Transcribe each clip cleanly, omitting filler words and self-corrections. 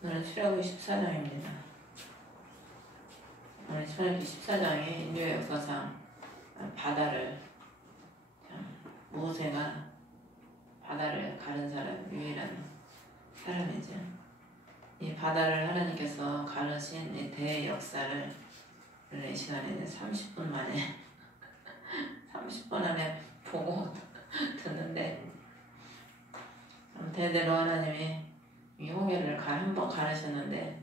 오늘 출애굽기 14장입니다. 오늘 출애굽기 14장이 인류의 역사상 바다를 모세가 바다를 가른 사람, 유일한 사람이죠. 이 바다를 하나님께서 가르신 이 대역사를 오늘 이 시간에는 30분 만에 30분 안에 보고 듣는데, 대대로 하나님이 이 홍해를 한번 가르셨는데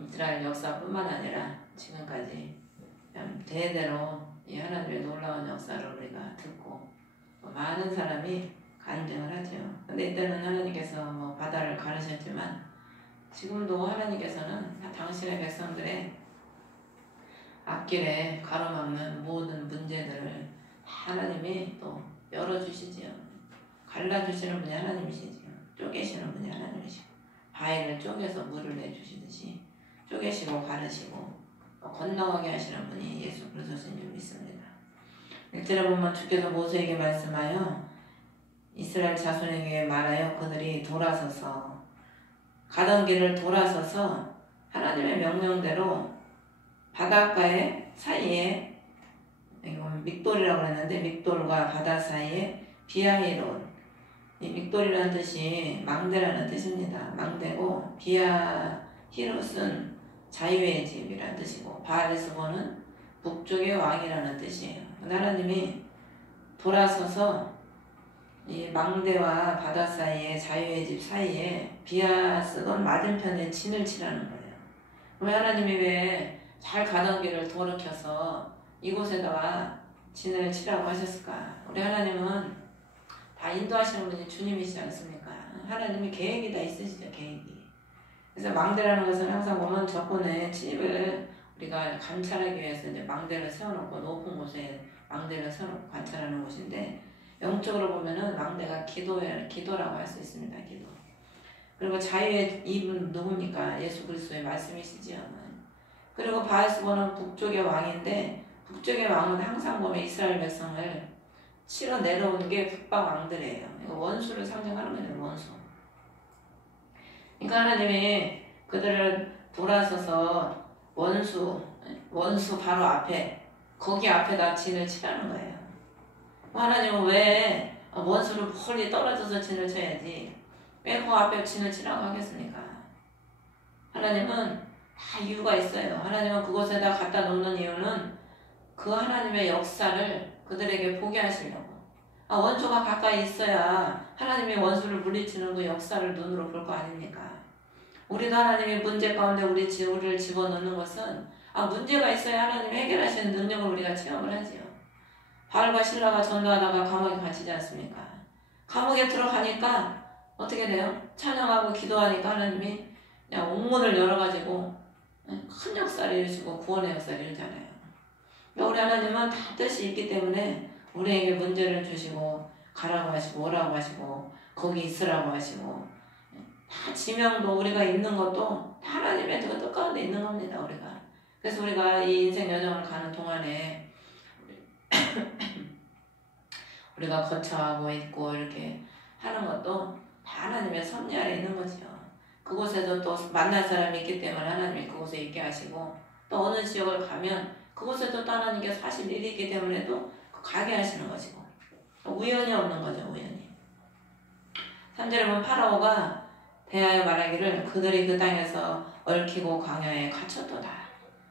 이스라엘 역사뿐만 아니라 지금까지 대대로 이 하나님의 놀라운 역사를 우리가 듣고 많은 사람이 간증을 하죠. 근데 이때는 하나님께서 바다를 가르셨지만 지금도 하나님께서는 당신의 백성들의 앞길에 가로막는 모든 문제들을 하나님이 또 열어주시지요. 갈라주시는 분이 하나님이시지요. 쪼개시는 분이 하나님이시고, 바위를 쪼개서 물을 내주시듯이 쪼개시고 가르시고 건너가게 하시는 분이 예수 그리스도신 줄 믿습니다. 1절에 보면 주께서 모세에게 말씀하여 이스라엘 자손에게 말하여 그들이 돌아서서 가던 길을 돌아서서 하나님의 명령대로 바닷가에 사이에, 이건 믹돌이라고 했는데 믹돌과 바다 사이에 비아히론, 이 믹돌이라는 뜻이 망대라는 뜻입니다. 망대고 비아히롯은 자유의 집이라는 뜻이고 바알스본은 북쪽의 왕이라는 뜻이에요. 하나님이 돌아서서 이 망대와 바다 사이에 자유의 집 사이에 비아스돈 맞은편에 진을 치라는 거예요. 왜 하나님이 왜 잘 가던 길을 돌이켜서 이곳에다가 진을 치라고 하셨을까? 우리 하나님은 다 인도하시는 분이 주님이시지 않습니까? 하나님이 계획이 다 있으시죠, 계획이. 그래서 망대라는 것은 항상 보면 적군의 침입을 우리가 관찰하기 위해서 이제 망대를 세워놓고 높은 곳에 망대를 세워놓고 관찰하는 곳인데, 영적으로 보면은 망대가 기도라고 할 수 있습니다. 기도. 그리고 자유의 입은 누굽니까? 예수 그리스도의 말씀이시지요. 그리고 바알스본은 북쪽의 왕인데, 북쪽의 왕은 항상 보면 이스라엘 백성을 치러 내려오는 게 북방 왕들이에요. 원수를 상징하는 거예요. 원수. 그러니까 하나님이 그들을 돌아서서 원수 바로 앞에, 거기 앞에다 진을 치라는 거예요. 하나님은 왜 원수를 멀리 떨어져서 진을 쳐야지 왜 그 앞에 진을 치라고 하겠습니까? 하나님은 다 이유가 있어요. 하나님은 그곳에다 갖다 놓는 이유는 그 하나님의 역사를 그들에게 보게 하시려고. 원수가 가까이 있어야 하나님의 원수를 물리치는 그 역사를 눈으로 볼 거 아닙니까? 우리도 하나님의 문제 가운데 우리를 집어넣는 것은 문제가 있어야 하나님이 해결하시는 능력을 우리가 체험을 하지요. 바울과 실라가 전도하다가 감옥에 갇히지 않습니까? 감옥에 들어가니까 어떻게 돼요? 찬양하고 기도하니까 하나님이 그냥 옥문을 열어가지고 큰 역사를 이루시고 구원의 역사를 이루잖아요. 그러니까 우리 하나님은 다 뜻이 있기 때문에 우리에게 문제를 주시고 가라고 하시고 오라고 하시고 거기 있으라고 하시고, 다 지명도 우리가 있는 것도 하나님의 그 뜻 가운데 있는 겁니다. 그래서 우리가 이 인생 여정을 가는 동안에 우리가 거처하고 있고 이렇게 하는 것도 다 하나님의 섭리 아래 있는 거죠. 그곳에도 또 만날 사람이 있기 때문에 하나님이 그곳에 있게 하시고, 또 어느 지역을 가면 그곳에도 또 하나님께서 하실 일이 있기 때문에 또 가게 하시는 것이고, 우연이 없는 거죠. 우연이. 3절에 보면 파라오가 대하여 말하기를 그들이 그 땅에서 얽히고 광야에 갇혔도다.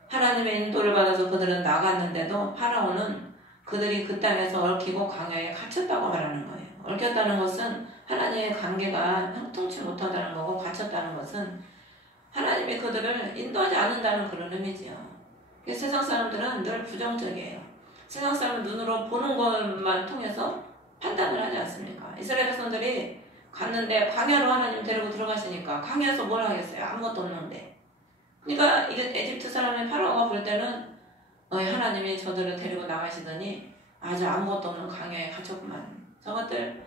하나님의 인도를 받아서 그들은 나갔는데도 파라오는 그들이 그 땅에서 얽히고 광야에 갇혔다고 말하는 거예요. 얽혔다는 것은 하나님의 관계가 형통치 못하다는 거고, 갇혔다는 것은 하나님이 그들을 인도하지 않는다는 그런 의미지요. 세상 사람들은 늘 부정적이에요. 세상 사람은 눈으로 보는 것만 통해서 판단을 하지 않습니까? 이스라엘 백성들이 갔는데 광야로 하나님 데리고 들어가시니까 광야에서 뭘 하겠어요? 아무것도 없는데. 그러니까 에집트 사람의 파라오가 볼 때는 하나님이 저들을 데리고 나가시더니 아주 아무것도 없는 광야에 갇혔구만. 저것들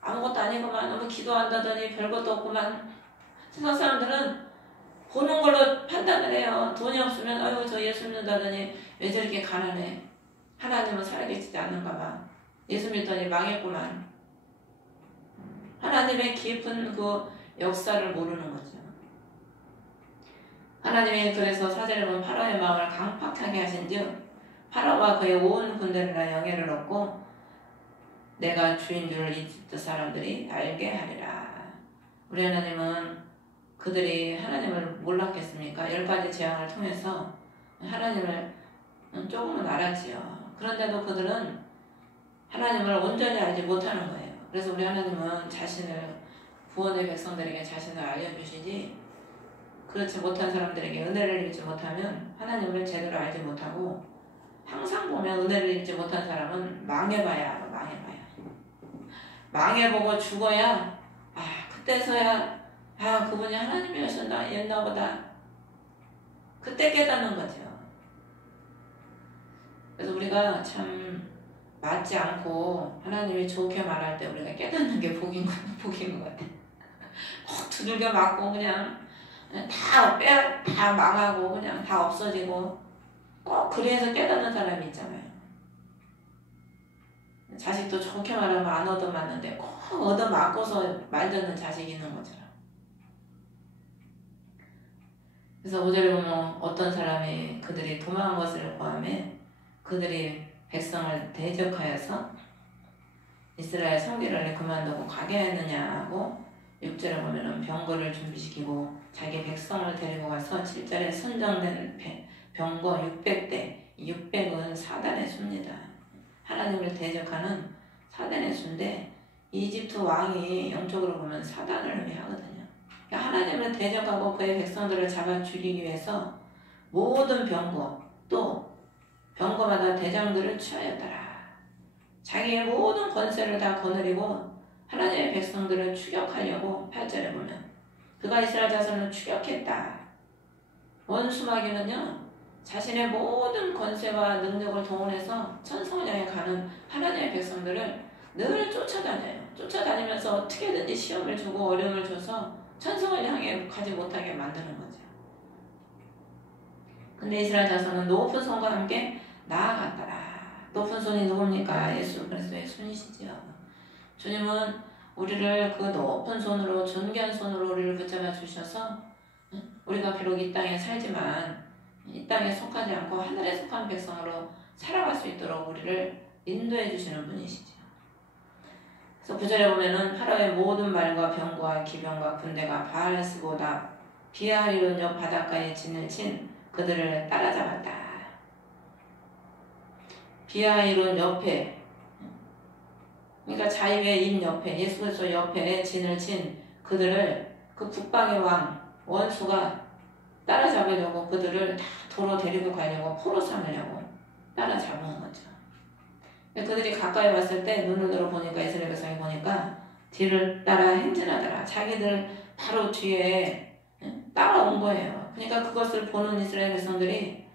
아무것도 아니구만. 너무 기도한다더니 별것도 없구만. 세상 사람들은 보는 걸로 판단을 해요. 돈이 없으면 아이고 저 예수 믿는다더니 왜 저렇게 가난해. 하나님은 살아계시지 않는가 봐. 예수 믿더니 망했구만. 하나님의 깊은 그 역사를 모르는 거죠. 하나님이 그래서 4절에 보면 파라오의 마음을 강팍하게 하신즉 파라오와 그의 온 군대를 다 영예를 얻고 내가 주인 줄 이집트 사람들이 알게 하리라. 우리 하나님은 그들이 하나님을 몰랐겠습니까? 10가지 재앙을 통해서 하나님을 조금은 알았지요. 그런데도 그들은 하나님을 온전히 알지 못하는 거예요. 그래서 우리 하나님은 자신을 구원의 백성들에게 자신을 알려주시지 그렇지 못한 사람들에게 은혜를 입지 못하면 하나님을 제대로 알지 못하고 항상 보면 은혜를 입지 못한 사람은 망해봐야 망해보고 죽어야 그때서야 그분이 하나님이었나 보다 그때 깨닫는 거죠. 그래서 우리가 참 맞지 않고 하나님이 좋게 말할 때 우리가 깨닫는 게 복인 것 같아. 꼭 두들겨 맞고 그냥 다 망하고 그냥 다 없어지고 꼭 그래서 깨닫는 사람이 있잖아요. 자식도 좋게 말하면 안 얻어맞는데 꼭 얻어맞고서 말 듣는 자식이 있는 것처럼. 그래서 5절에 보면 어떤 사람이 그들이 도망한 것을 포함해 그들이 백성을 대적하여서 이스라엘 성기를 그만두고 가게 했느냐고 6절에 보면은 병거를 준비시키고 자기 백성을 데리고 가서 7절에 선정된 병거 600대 600은 사단의 수입니다. 하나님을 대적하는 사단의 수인데 이집트 왕이 영적으로 보면 사단을 의미하거든요. 그러니까 하나님을 대적하고 그의 백성들을 잡아 죽이기 위해서 모든 병거 또 병거마다 대장들을 취하였더라. 자기의 모든 권세를 다 거느리고 하나님의 백성들을 추격하려고 8절에 보면 그가 이스라엘 자손을 추격했다. 원수마귀는요 자신의 모든 권세와 능력을 동원해서 천성을 향해 가는 하나님의 백성들을 늘 쫓아다녀요. 쫓아다니면서 어떻게든지 시험을 주고 어려움을 줘서 천성을 향해 가지 못하게 만드는 거죠. 근데 이스라엘 자손은 높은 손과 함께 나아갔더라. 높은 손이 누굽니까? 예수 그리스도의 손이시지요. 주님은 우리를 그 높은 손으로 존귀한 손으로 우리를 붙잡아 주셔서 우리가 비록 이 땅에 살지만 이 땅에 속하지 않고 하늘에 속한 백성으로 살아갈 수 있도록 우리를 인도해 주시는 분이시죠. 그래서 9절에 보면은 파라오의 모든 말과 병과 기병과 군대가 바알스보다 비아리론 옆 바닷가에 진을 친 그들을 따라잡았다. 비아리론 옆에 그러니까 자유의 입 옆에 예수 그리스도 옆에 진을 친 그들을 그 북방의 왕 원수가 따라잡으려고 그들을 다 도로 데리고 가려고 포로 삼으려고 따라잡은 거죠. 그들이 가까이 왔을 때 눈으로 보니까 이스라엘 백성이 보니까 뒤를 따라 행진하더라. 자기들 바로 뒤에 따라온 거예요. 그러니까 그것을 보는 이스라엘 백성들이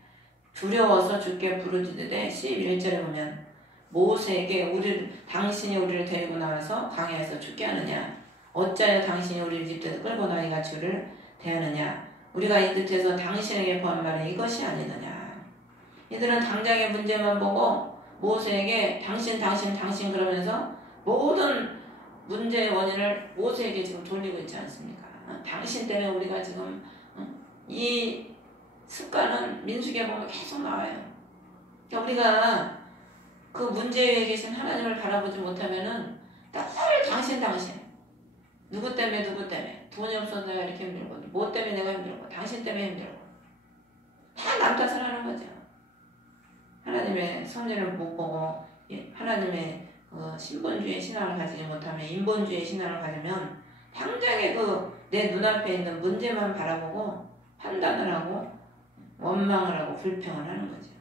두려워서 주께 부르짖으되 11절에 보면 모세에게 당신이 우리를 데리고 나와서 광야에서 죽게 하느냐 어찌하여 당신이 우리를 이집트에서 끌고 나니가 주를 대하느냐 우리가 이집트에서 당신에게 보한 말은 이것이 아니느냐. 이들은 당장의 문제만 보고 모세에게 당신 그러면서 모든 문제의 원인을 모세에게 지금 돌리고 있지 않습니까? 당신 때문에 우리가 지금 이 습관은 민수기에 보면 계속 나와요. 그러니까 우리가 그 문제 위에 계신 하나님을 바라보지 못하면은 늘 당신 누구 때문에 돈이 없어서 내가 이렇게 힘들고 뭐 때문에 내가 힘들고 당신 때문에 힘들고 다 남 탓을 하는 거죠. 하나님의 섭리를 못 보고 하나님의 신본주의 신앙을 가지지 못하면 인본주의 신앙을 가지면 당장에 내 눈앞에 있는 문제만 바라보고 판단을 하고 원망을 하고 불평을 하는 거죠.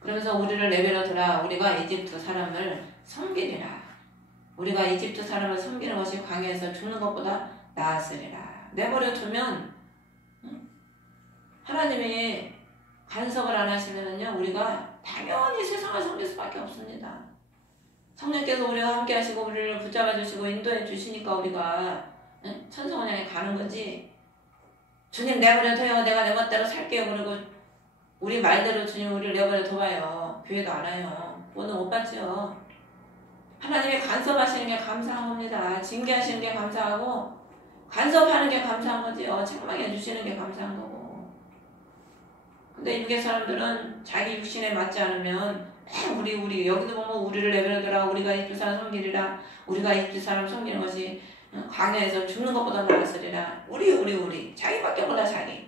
그러면서 우리를 내버려두라. 우리가 이집트 사람을 섬기리라. 우리가 이집트 사람을 섬기는 것이 광야에서 죽는 것보다 나았으리라. 내버려두면 하나님이 간섭을 안 하시면은요 우리가 당연히 세상을 섬길 수밖에 없습니다. 성령께서 우리와 함께 하시고 우리를 붙잡아 주시고 인도해 주시니까 우리가 천성을 향해 가는 거지. 주님 내버려둬요. 내가 내 멋대로 살게요. 그리고 우리 말대로 주님 우리를 내버려둬봐요. 교회도 안 와요. 오늘 못 받죠. 하나님이 간섭하시는 게 감사한 겁니다. 징계하시는 게 감사하고 간섭하는 게 감사한 거지요. 책망해 주시는 게 감사한 거고. 근데 육의 사람들은 자기 육신에 맞지 않으면 우리 여기도 보면 우리를 내버려둬라. 우리가 이집트 사람 섬기리라. 우리가 이집트 사람 섬기는 것이 광야에서 죽는 것보다 나았으리라. 우리 자기밖에 몰라. 자기.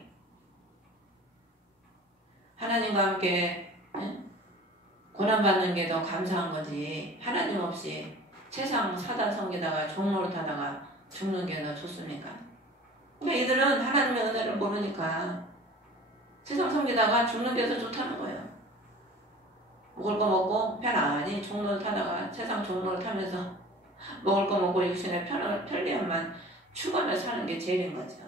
하나님과 함께 고난받는 게 더 감사한 거지. 하나님 없이 세상 사단 섬기다가 종노릇하다가 죽는 게 더 좋습니까? 그러니까 이들은 하나님의 은혜를 모르니까 세상 섬기다가 죽는 게 더 좋다는 거예요. 먹을 거 먹고 편안히 종노릇하다가 세상 종노릇하면서 먹을 거 먹고 육신의 편리함만 추구하며 사는 게 제일인 거죠.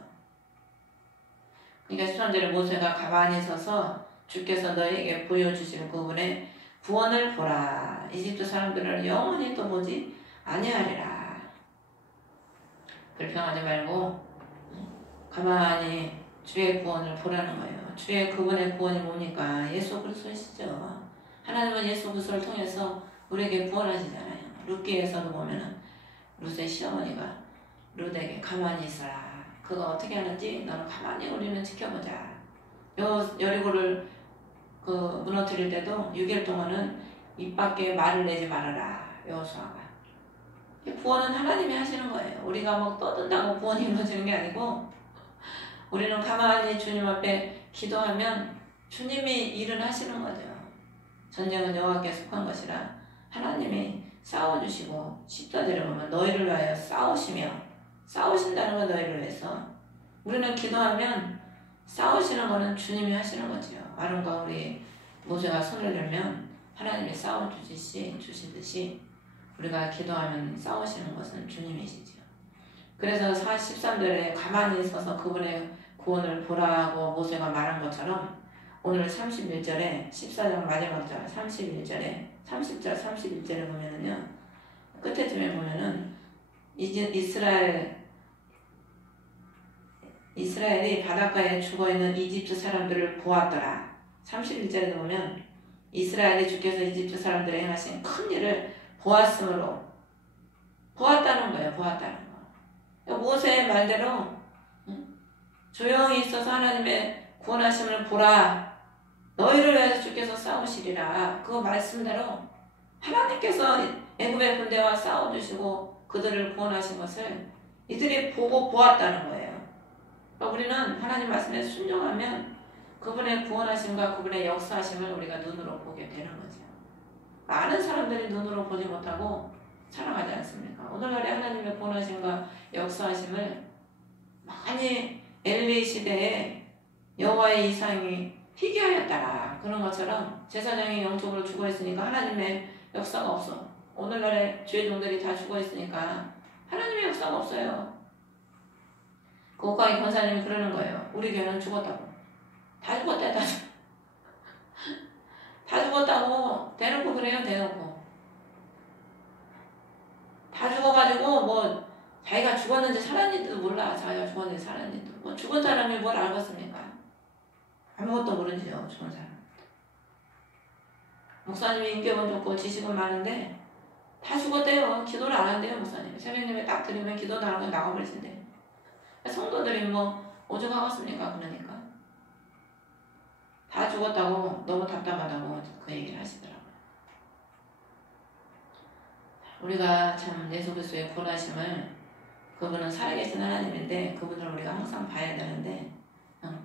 그러니까 13절에 모세가 가만히 서서 주께서 너에게 보여주실 그분의 구원을 보라. 이집트 사람들을 영원히 또 보지 아니하리라. 불평하지 말고 가만히 주의 구원을 보라는 거예요. 주의 그분의 구원이 뭡니까? 예수 그리스도시죠. 하나님은 예수 그리스도를 통해서 우리에게 구원하시잖아요. 룻기에서도 보면은 룻의 시어머니가 룻에게 가만히 있어라. 그거 어떻게 하는지 너는 가만히 우리는 지켜보자. 여리고를 무너뜨릴 때도 6일 동안은 입 밖에 말을 내지 말아라. 여호수아가. 구원은 하나님이 하시는 거예요. 우리가 막 떠든다고 구원이 이루어지는 게 아니고 우리는 가만히 주님 앞에 기도하면 주님이 일을 하시는 거죠. 전쟁은 여호와께 속한 것이라 하나님이 싸워주시고 14절에 보면 너희를 위하여 싸우신다는 건 너희를 위해서. 우리는 기도하면 싸우시는 거는 주님이 하시는 거지요. 아론과 우리 모세가 손을 들면 하나님이 싸워주시듯이 우리가 기도하면 싸우시는 것은 주님이시지요. 그래서 13절에 가만히 있어서 그분의 구원을 보라고 모세가 말한 것처럼 오늘 31절에 14장 마지막 절 31절에 30절 31절에 보면은요. 끝에쯤에 보면은 이스라엘이 바닷가에 죽어있는 이집트 사람들을 보았더라. 31절에 보면 이스라엘이 주께서 이집트 사람들에 행하신 큰 일을 보았으므로 보았다는 거예요. 보았다는 거. 모세의 말대로 조용히 있어서 하나님의 구원하심을 보라. 너희를 위해서 주께서 싸우시리라. 그 말씀대로 하나님께서 애굽의 군대와 싸워주시고 그들을 구원하신 것을 이들이 보고 보았다는 거예요. 그러니까 우리는 하나님 말씀에 순종하면 그분의 구원하심과 그분의 역사하심을 우리가 눈으로 보게 되는 거죠. 많은 사람들이 눈으로 보지 못하고 살아가지 않습니까? 오늘날에 하나님의 구원하심과 역사하심을 많이 엘리 시대에 여호와의 이상이 희귀하였다라. 그런 것처럼 제사장이 영적으로 죽어있으니까 하나님의 역사가 없어. 오늘날에 죄종들이 다 죽어있으니까 하나님의 역사가 없어요. 고가의 권사님이 그러는 거예요. 우리 교회는 죽었다고. 다 죽었대. 다 죽었다고 대놓고 그래요. 대놓고 다 죽어가지고 뭐 자기가 죽었는지 살았는지도 몰라. 자기가 죽었는지 살았는지도. 뭐 죽은 사람이 뭘 알겠습니까? 아무것도 모르지요. 죽은 사람. 목사님이 인격은 좋고 지식은 많은데 다 죽었대요. 기도를 안 한대요. 목사님이. 새벽님에 딱 드리면 기도도 안 하고 나가버리신대. 성도들이 뭐 오죽하겠습니까? 그러니까 다 죽었다고 너무 답답하다고 그 얘기를 하시더라고요. 우리가 참 예수 그리스도의 구원하심을 그분은 살아계신 하나님인데 그분을 우리가 항상 봐야 되는데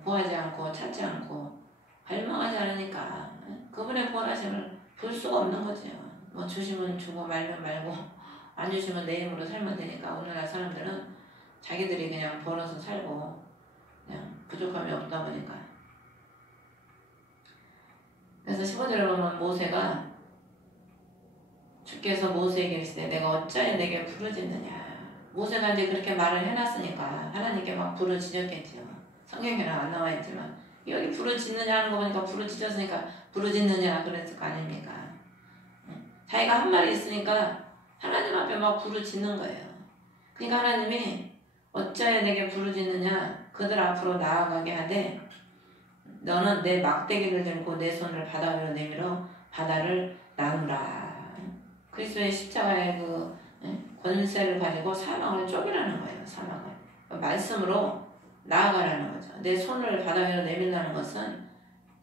구하지 않고 찾지 않고 갈망하지 않으니까 그분의 구원하심을 볼 수가 없는 거죠. 뭐 주시면 주고 말면 말고 안 주시면 내 힘으로 살면 되니까 오늘날 사람들은 자기들이 그냥 벌어서 살고 그냥 부족함이 없다 보니까. 그래서 15절에 보면 모세가 주께서 모세에게 이르시되 내가 어찌하여 내게 부르짖느냐. 모세가 이제 그렇게 말을 해놨으니까 하나님께 막 부르짖었겠죠. 성경에는 안 나와 있지만 여기 부르짖느냐 하는 거 보니까 부르짖었으니까 부르짖느냐 그랬을 거 아닙니까. 자기가 한 말이 있으니까 하나님 앞에 막 부르짖는 거예요. 그러니까 하나님이 어찌하여 내게 부르짖느냐 그들 앞으로 나아가게 하되 너는 내 막대기를 들고 내 손을 바다 위로 내밀어 바다를 나누라. 그리스도의 십자가의 그 권세를 가지고 사망을 쪼개라는 거예요. 사망을 말씀으로 나아가라는 거죠. 내 손을 바닥 위로 내밀라는 것은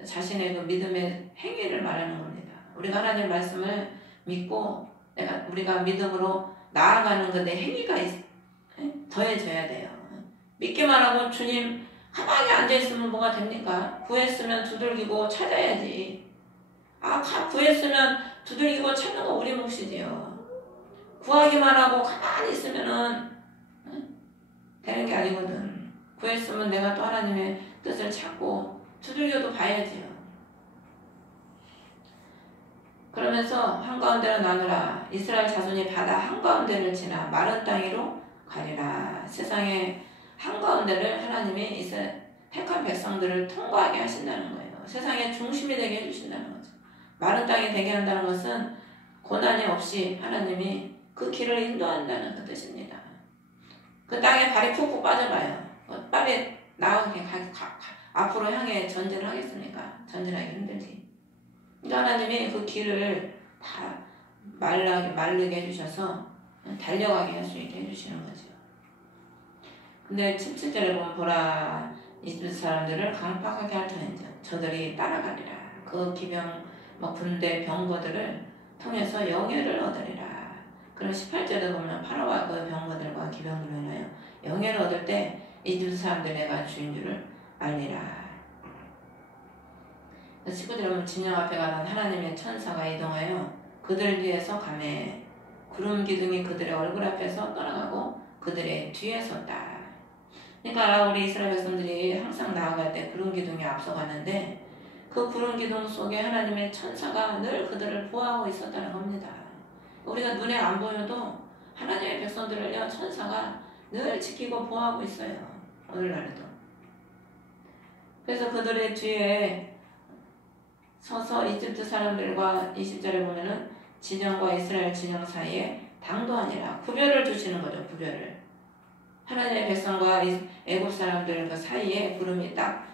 자신의 그 믿음의 행위를 말하는 겁니다. 우리가 하나님의 말씀을 믿고 우리가 믿음으로 나아가는 그 내 행위가 더해져야 돼요. 믿기만 하고 주님 가만히 앉아있으면 뭐가 됩니까? 구했으면 두들기고 찾아야지. 구했으면 두들기고 찾는 거 우리 몫이지요. 구하기만 하고 가만히 있으면은 되는 게 아니거든. 구했으면 내가 또 하나님의 뜻을 찾고 두들겨도 봐야지요. 그러면서 한가운데로 나누라. 이스라엘 자손이 바다 한가운데를 지나 마른 땅 위로 가리라. 세상의 한가운데를 하나님이 택한 백성들을 통과하게 하신다는 거예요. 세상의 중심이 되게 해주신다는 거죠. 마른 땅이 되게 한다는 것은 고난이 없이 하나님이 그 길을 인도한다는 그 뜻입니다. 그 땅에 발이 푹푹 빠져봐요. 빨리 나가게 앞으로 향해 전진을 하겠습니까? 전진하기 힘들지. 그러니까 하나님이 그 길을 다 마르게 해주셔서 달려가게 할 수 있게 해주시는 거죠. 근데 17절에 보면 보라 이집트 사람들을 강팍하게 할 터인즉 저들이 따라가리라. 그 기병 군대 병거들을 통해서 영예를 얻으리라. 그럼 18절에 보면 파라오와 그 병거들과 기병들로 인하여 영예를 얻을 때 이집트 사람들 내가 주인 줄을 알리라. 19절에 보면 진영 앞에 가는 하나님의 천사가 이동하여 그들 위에서 가매 구름 기둥이 그들의 얼굴 앞에서 떠나가고 그들의 뒤에 섰다. 그러니까 우리 이스라엘 백성들이 항상 나아갈 때 구름 기둥이 앞서가는데 그 구름 기둥 속에 하나님의 천사가 늘 그들을 보호하고 있었다는 겁니다. 우리가 눈에 안 보여도 하나님의 백성들을요 천사가 늘 지키고 보호하고 있어요. 오늘날에도. 그래서 그들의 뒤에 서서 이집트 사람들과 20절에 보면은 진영과 이스라엘 진영 사이에 당도하니라. 구별을 두시는 거죠. 구별을. 하나님의 백성과 애굽 사람들 그 사이에 구름이 딱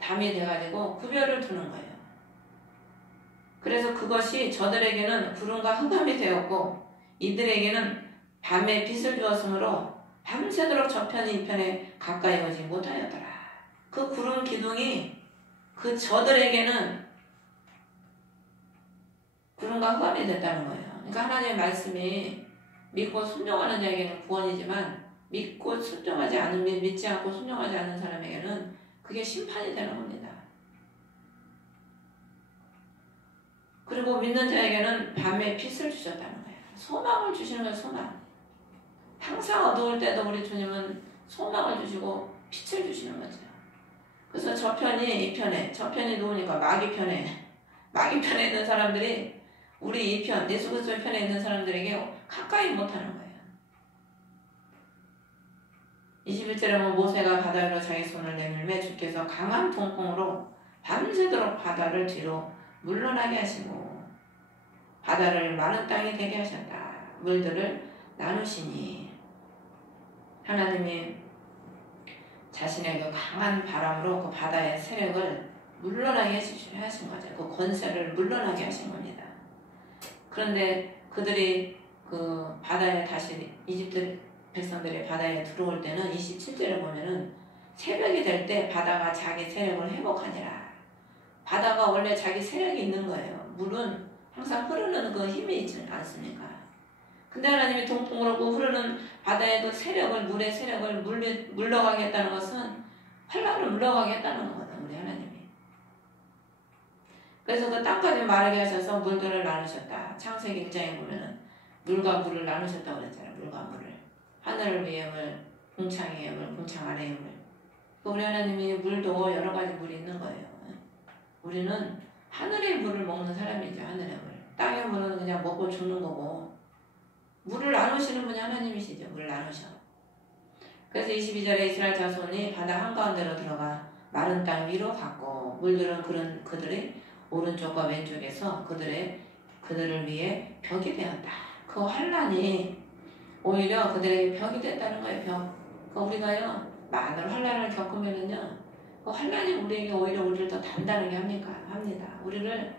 담이 돼가지고 구별을 두는 거예요. 그래서 그것이 저들에게는 구름과 흑암이 되었고 이들에게는 밤에 빛을 주었으므로 밤새도록 저편이 이편에 가까이 오지 못하였더라. 그 구름 기둥이 그 저들에게는 구름과 흑암이 됐다는 거예요. 그러니까 하나님의 말씀이 믿고 순종하는 자에게는 구원이지만 믿고 순종하지 않은 믿지 않고 순종하지 않는 사람에게는 그게 심판이 되는 겁니다. 그리고 믿는 자에게는 밤에 빛을 주셨다는 거예요. 소망을 주시는 거예요. 소망. 항상 어두울 때도 우리 주님은 소망을 주시고 빛을 주시는 거죠. 그래서 저편이 이편에, 저편이 누우니까 마귀편에 있는 사람들이 우리 이편, 예수 그리스도의 편에 있는 사람들에게 가까이 못하는 거예요. 21절에 보면 모세가 바다 위로 자기 손을 내밀매 주께서 강한 동풍으로 밤새도록 바다를 뒤로 물러나게 하시고 바다를 마른 땅이 되게 하셨다. 물들을 나누시니 하나님이 자신의 그 강한 바람으로 그 바다의 세력을 물러나게 하신 거죠. 그 권세를 물러나게 하신 겁니다. 그런데 그들이 그 바다에 다시 이집트 백성들이 바다에 들어올 때는 27절에 보면은 새벽이 될 때 바다가 자기 세력을 회복하니라. 바다가 원래 자기 세력이 있는 거예요. 물은 항상 흐르는 그 힘이 있지 않습니까? 근데 하나님이 동풍으로 그 흐르는 바다의 그 세력을, 물의 세력을 물러가게 했다는 것은 환란을 물러가게 했다는 거거든, 우리 하나님이. 그래서 그 땅까지 마르게 하셔서 물들을 나누셨다. 창세기 1장에 보면은 물과 물을 나누셨다고 그랬잖아요. 물과 물을. 하늘 위의 물, 궁창 위의 물, 궁창 아래의 물. 우리 하나님이 물도 여러 가지 물이 있는 거예요. 우리는 하늘의 물을 먹는 사람이죠. 하늘의 물. 땅의 물은 그냥 먹고 죽는 거고 물을 나누시는 분이 하나님이시죠. 물을 나누셔. 그래서 22절에 이스라엘 자손이 바다 한가운데로 들어가 마른 땅 위로 갔고 물들은 그들의 오른쪽과 왼쪽에서 그들을 위해 벽이 되었다. 그 환란이 오히려 그들에게 벽이 됐다는 거예요. 벽. 우리가요 많은 환란을 겪으면은요 그 환란이 우리에게 오히려 우리를 더 단단하게 합니다. 우리를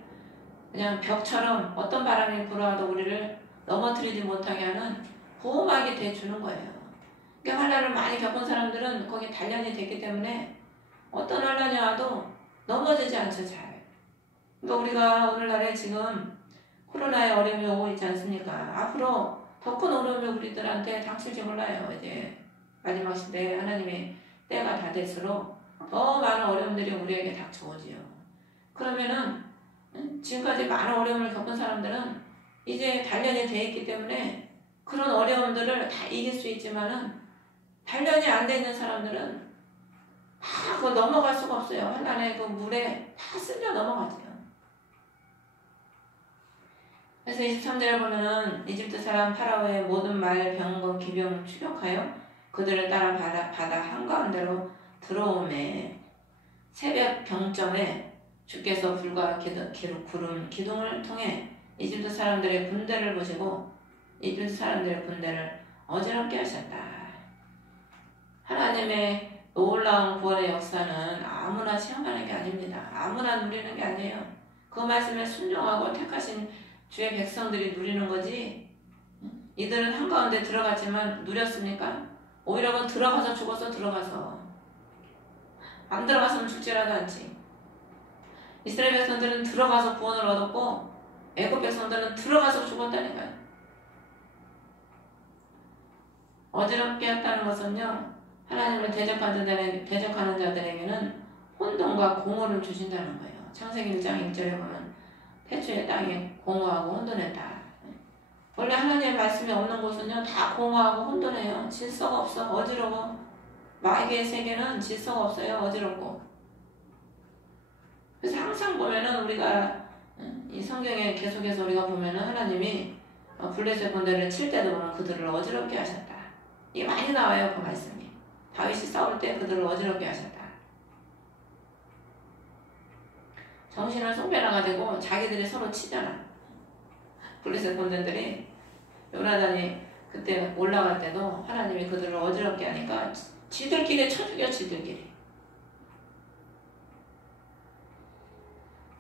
그냥 벽처럼 어떤 바람이 불어와도 우리를 넘어뜨리지 못하게 하는 보호막이 돼주는 거예요. 그러니까 환란을 많이 겪은 사람들은 거기에 단련이 됐기 때문에 어떤 환란이 와도 넘어지지 않죠. 잘. 그러니까 우리가 오늘날에 지금 코로나의 어려움이 오고 있지 않습니까? 앞으로 더 큰 어려움이 우리들한테 닥칠지 몰라요. 이제 마지막 시대에 하나님의 때가 다 될수록 더 많은 어려움들이 우리에게 닥쳐오지요. 그러면은 지금까지 많은 어려움을 겪은 사람들은 이제 단련이 돼 있기 때문에 그런 어려움들을 다 이길 수 있지만은 단련이 안 돼 있는 사람들은 다 그거 넘어갈 수가 없어요. 환란의 그 물에 다 쓸려 넘어가죠. 그래서 23절에 보면은 이집트 사람 파라오의 모든 말, 병거, 기병 추격하여 그들을 따라 바다 한가운데로 들어오매 새벽 병점에 주께서 불과 구름, 기둥을 통해 이집트 사람들의 군대를 보시고 이집트 사람들의 군대를 어지럽게 하셨다. 하나님의 놀라운 구원의 역사는 아무나 체험하는 게 아닙니다. 아무나 누리는 게 아니에요. 그 말씀에 순종하고 택하신 주의 백성들이 누리는 거지. 이들은 한가운데 들어갔지만 누렸습니까? 오히려 그건 들어가서 죽었어. 들어가서 안 들어갔으면 죽지라도 않지. 이스라엘 백성들은 들어가서 구원을 얻었고 애굽 백성들은 들어가서 죽었다니까요. 어지럽게 했다는 것은요, 하나님을 대적하는 자들에게는 혼돈과 공허를 주신다는 거예요. 창세기 1장 1절에 보면 태초에 땅이 공허하고 혼돈했다. 원래 하나님의 말씀이 없는 곳은요 다 공허하고 혼돈해요. 질서가 없어. 어지러워. 마귀의 세계는 질서가 없어요. 어지럽고. 그래서 항상 보면은 우리가 이 성경에 계속해서 우리가 보면은 하나님이 블레셋 군대를 칠 때도 보면 그들을 어지럽게 하셨다. 이게 많이 나와요. 그 말씀이. 다윗이 싸울 때 그들을 어지럽게 하셨다. 정신을 속여놔가지고 자기들이 서로 치잖아. 블레셋 군대들이 요나단이 그때 올라갈 때도 하나님이 그들을 어지럽게 하니까 지들끼리 쳐죽여. 지들끼리.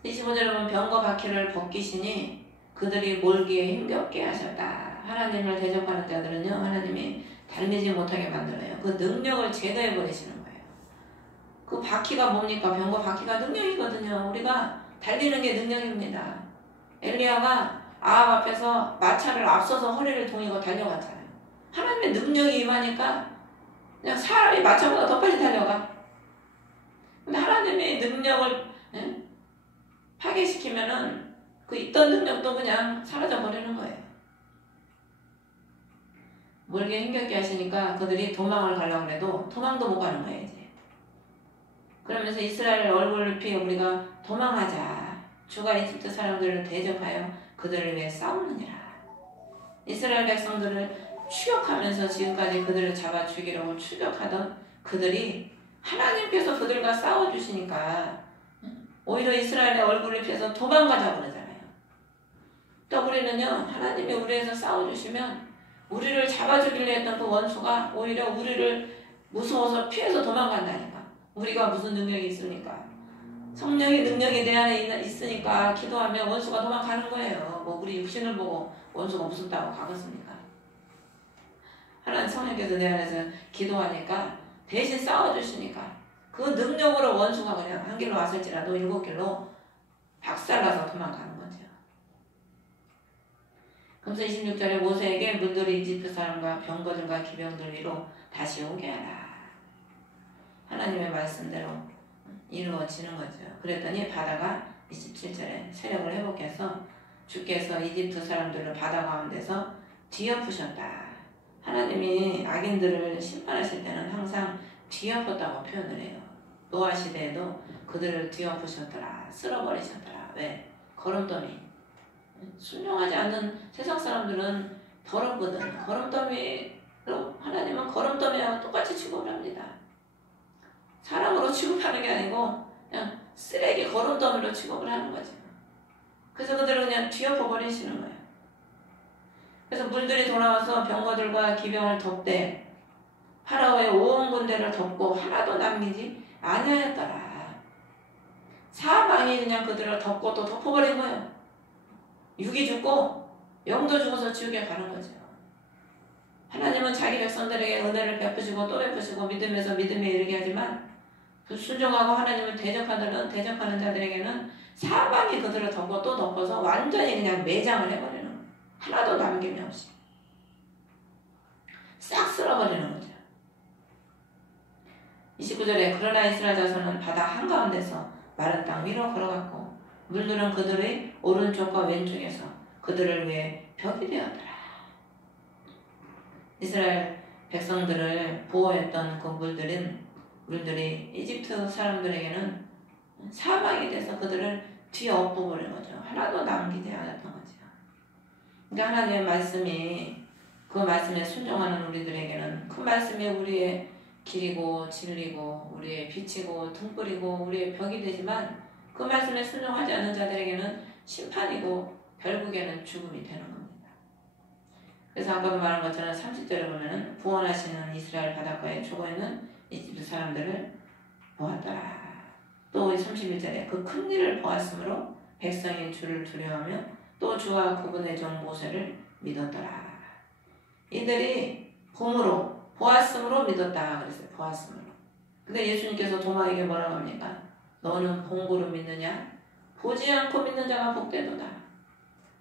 25절에 보면 병거 바퀴를 벗기시니 그들이 몰기에 힘겹게 하셨다. 하나님을 대적하는 자들은요 하나님이 달리지 못하게 만들어요. 그 능력을 제거해버리시는 거예요. 그 바퀴가 뭡니까? 병거 바퀴가 능력이거든요. 우리가 달리는 게 능력입니다. 엘리야가 아합 앞에서 마차를 앞서서 허리를 동이고 달려갔잖아요. 하나님의 능력이 임하니까 그냥 사람이 마차보다 더 빨리 달려가. 근데 하나님의 능력을 파괴시키면은 그 있던 능력도 그냥 사라져 버리는 거예요. 몰게 힘겹게 하시니까 그들이 도망을 가려고 해도 도망도 못 가는 거예요. 이제. 그러면서 이스라엘 얼굴을 피해 우리가 도망하자. 주가 이집트 사람들을 대적하여 그들을 위해 싸우느니라. 이스라엘 백성들을 추격하면서 지금까지 그들을 잡아 죽이려고 추격하던 그들이 하나님께서 그들과 싸워주시니까 오히려 이스라엘의 얼굴을 피해서 도망가자고 그러잖아요. 또 우리는요 하나님이 우리에서 싸워주시면 우리를 잡아 죽이려 했던 그 원수가 오히려 우리를 무서워서 피해서 도망간다니까. 우리가 무슨 능력이 있습니까? 성령의 능력이 내 안에 있으니까 기도하면 원수가 도망가는 거예요. 뭐 우리 육신을 보고 원수가 무섭다고 가겠습니까? 하나님 성령께서 내 안에서 기도하니까 대신 싸워주시니까 그 능력으로 원수가 그냥 한 길로 왔을지라도 7길로 박살나서 도망가는 거죠. 그래서 26절에 모세에게 물들이 이집트 사람과 병거들과 기병들 위로 다시 오게 하라. 하나님의 말씀대로 이루어지는 거죠. 그랬더니 바다가 27절에 세력을 회복해서 주께서 이집트 사람들을 바다 가운데서 뒤엎으셨다. 하나님이 악인들을 심판하실 때는 항상 뒤엎었다고 표현을 해요. 노아 시대에도 그들을 뒤엎으셨더라. 쓸어버리셨더라. 왜? 거름더미. 순종하지 않는 세상 사람들은 더럽거든. 거름더미로 하나님은 거름더미와 똑같이 취급을 합니다. 사람으로 취급하는 게 아니고 그냥 쓰레기 거름더미로 취급을 하는 거죠. 그래서 그들을 그냥 뒤엎어버리시는 거예요. 그래서 물들이 돌아와서 병거들과 기병을 덮되 파라오의 온 군대를 덮고 하나도 남기지 아니하였더라. 사방이 그냥 그들을 덮고 또 덮어버린 거예요. 육이 죽고 영도 죽어서 지옥에 가는 거죠. 하나님은 자기 백성들에게 은혜를 베푸시고 또 베푸시고 믿음에서 믿음에 이르게 하지만 그 순종하고 하나님을 대적하는 자들에게는 사방이 그들을 덮고 또 덮어서 완전히 그냥 매장을 해버리는 거예요. 하나도 남김이 없이 싹 쓸어버리는 거죠. 29절에 그러나 이스라엘 자손은 바다 한가운데서 마른 땅 위로 걸어갔고 물들은 그들의 오른쪽과 왼쪽에서 그들을 위해 벽이 되었더라. 이스라엘 백성들을 보호했던 그 물들이 이집트 사람들에게는 사방이 돼서 그들을 뒤엎어버린 거죠. 하나도 남기지 않았던 거죠. 그러니까 하나님의 말씀이 그 말씀에 순종하는 우리들에게는 그 말씀이 우리의 길이고 진리고 우리의 빛이고 등불이고 우리의 벽이 되지만 그 말씀에 순종하지 않는 자들에게는 심판이고 결국에는 죽음이 되는 겁니다. 그래서 아까도 말한 것처럼 30절에 보면은 구원하시는 이스라엘 바닷가에 죽어있는 이집트 사람들을 보았더라. 또 31절에 그 큰 일을 보았으므로 백성이 주를 두려워하며 또 주와 그분의 종 모세를 믿었더라. 이들이 봄으로 보았으므로 믿었다 그랬어요. 보았으므로. 근데 예수님께서 도마에게 뭐라고 합니까? 너는 본고로 믿느냐? 보지 않고 믿는 자가 복되도다.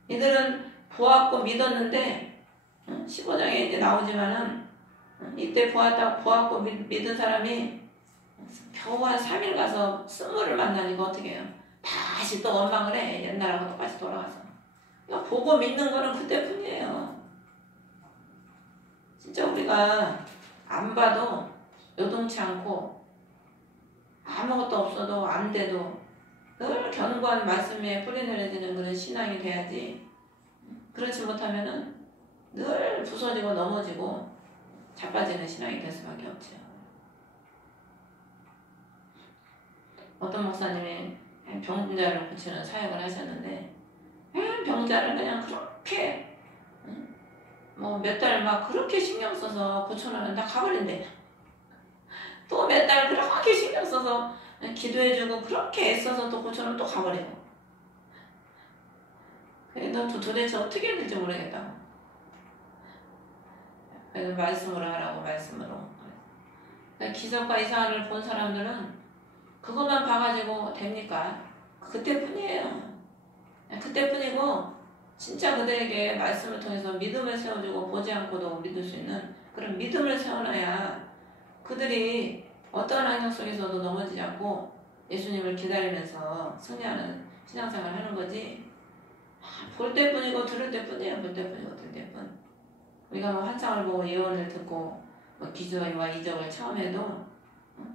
이들은 보았고 믿었는데 15장에 이제 나오지만은 이때 보았고 믿은 사람이 겨우 한 3일 가서 쓴물을 만나니까 어떻게 해요? 다시 또 원망을 해. 옛날하고 똑같이 돌아가서. 그러니까 보고 믿는 거는 그때뿐이에요. 진짜 우리가 안 봐도 요동치 않고 아무것도 없어도 안 돼도 늘 견고한 말씀에 뿌리 내려지는 그런 신앙이 돼야지. 그렇지 못하면은 늘 부서지고 넘어지고 자빠지는 신앙이 될 수밖에 없죠. 어떤 목사님이 병자를 고치는 사역을 하셨는데 병자를 그냥 그렇게 뭐 몇 달 막 그렇게 신경 써서 고쳐놓으면 다 가버린대. 또 몇 달 그렇게 신경 써서 기도해주고 그렇게 애써서 또 고쳐놓으면 또 가버리고. 너 도대체 어떻게 해야 될지 모르겠다고. 그래서 말씀으로 하라고 말씀으로. 기적과 이상을 본 사람들은 그것만 봐가지고 됩니까? 그때뿐이에요. 그때뿐이고 진짜 그들에게 말씀을 통해서 믿음을 세워주고 보지 않고도 믿을 수 있는 그런 믿음을 세워놔야 그들이 어떠한 환경 속에서도 넘어지지 않고 예수님을 기다리면서 승리하는 신앙생활을 하는 거지. 볼 때뿐이고 들을 때뿐이에요. 볼 때뿐이고 들을 때뿐. 우리가 뭐 환상을 보고 예언을 듣고 뭐 기적과 이적을 체험해도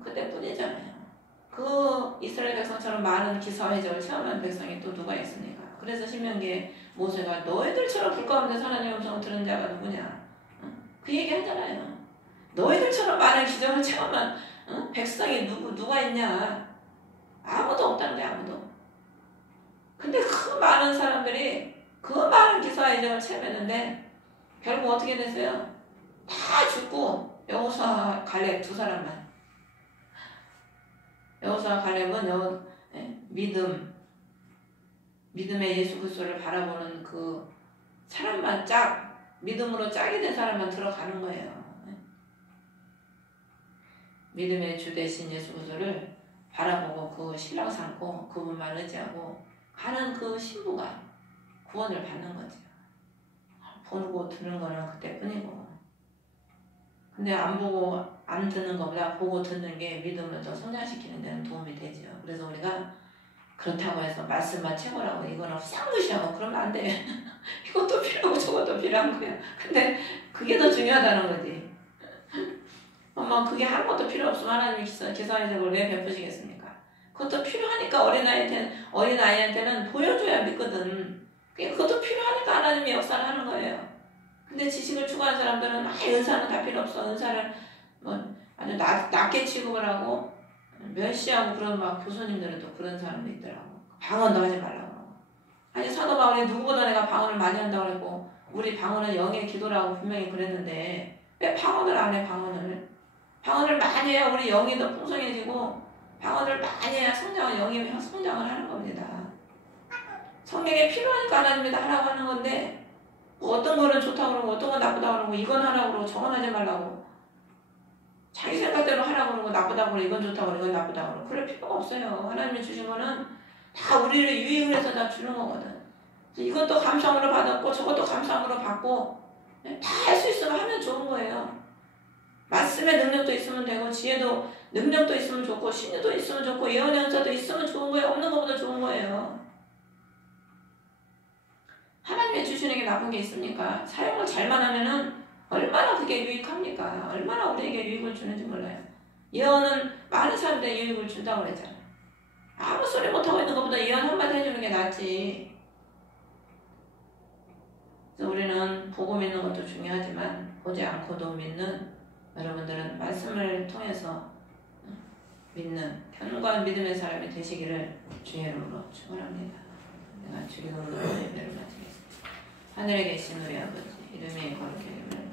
그때뿐이잖아요. 그 이스라엘 백성처럼 많은 기사와 이적을 체험한 백성이 또 누가 있습니까? 그래서 신명기에 모세가 너희들처럼 불 가운데서 하나님의 음성을 들은 자가 누구냐? 그 얘기 하잖아요. 너희들처럼 많은 기적을 체험한 백성이 누가 있냐? 아무도 없다는 게 아무도. 근데 그 많은 사람들이 그 많은 기사와 이적을 체험했는데 결국 어떻게 됐어요? 다 죽고 여호수아와 갈렙 두 사람만. 여호수아와 갈렙은 믿음의 예수 그리스도를 바라보는 그 사람만 믿음으로 짝이 된 사람만 들어가는 거예요. 믿음의 주 되신 예수 그리스도를 바라보고 그 신랑 삼고 그분만 의지하고 가는 그 신부가 구원을 받는 거죠. 보고 듣는 거는 그때뿐이고. 근데 안 보고 안 듣는 것보다 보고 듣는 게 믿음을 더 성장시키는 데는 도움이 되죠. 그래서 우리가 그렇다고 해서 말씀만 최고라고 이거는 쌍무시하고 그러면 안 돼. 이것도 필요하고 저것도 필요한 거야. 근데 그게 더 중요하다는 거지. 엄마 그게 아무것도 필요 없으면 하나님이 기사회적을 왜 베푸시겠습니까? 그것도 필요하니까 어린아이한테는 보여줘야 믿거든. 그것도 필요하니까 하나님이 역사를 하는 거예요. 근데 지식을 추구하는 사람들은 은사는 다 필요 없어. 은사를 뭐 아주 낮게 취급을 하고 멸시하고 그런 막 교수님들은 또 그런 사람도 있더라고. 방언도 하지 말라고. 아니 사도 바울이 누구보다 내가 방언을 많이 한다고 그랬고 우리 방언은 영의 기도라고 분명히 그랬는데 왜 방언을 안 해? 방언을 많이 해야 우리 영이 더 풍성해지고 방언을 많이 해야 영이 성장을 하는 겁니다. 성경에 필요하니까 하나님이 다 하라고 하는 건데 뭐 어떤 거는 좋다고 그러고 어떤 건 나쁘다고 그러고 이건 하라고 그러고 저건 하지 말라고 자기 생각대로 하라고 그러고 나쁘다고 그러고 이건 좋다고 그러고 이건 나쁘다고 그러고 그럴 필요가 없어요. 하나님이 주신 거는 다 우리를 유익을 해서 다 주는 거거든. 이것도 감사함으로 받았고 저것도 감사함으로 받고 다 할 수 있으면 하면 좋은 거예요. 말씀의 능력도 있으면 되고 지혜도 능력도 있으면 좋고 신유도 있으면 좋고 예언의 은사도 있으면 좋은 거예요. 없는 것보다 좋은 거예요. 하나님의 주시는 게 나쁜 게 있습니까? 사용을 잘만 하면은 얼마나 그게 유익합니까? 얼마나 우리에게 유익을 주는지 몰라요. 예언은 많은 사람들의 유익을 준다고 그랬잖아요. 아무 소리 못하고 있는 것보다 예언 한마디 해주는 게 낫지. 그래서 우리는 보고 믿는 것도 중요하지만 보지 않고도 믿는 여러분들은 말씀을 통해서 믿는 견고한 믿음의 사람이 되시기를 주의 이름으로 축원합니다. 내가 주기도로 예배를 마치겠습니다. 하늘에 계신 우리 아버지 이름이 거룩히 여김을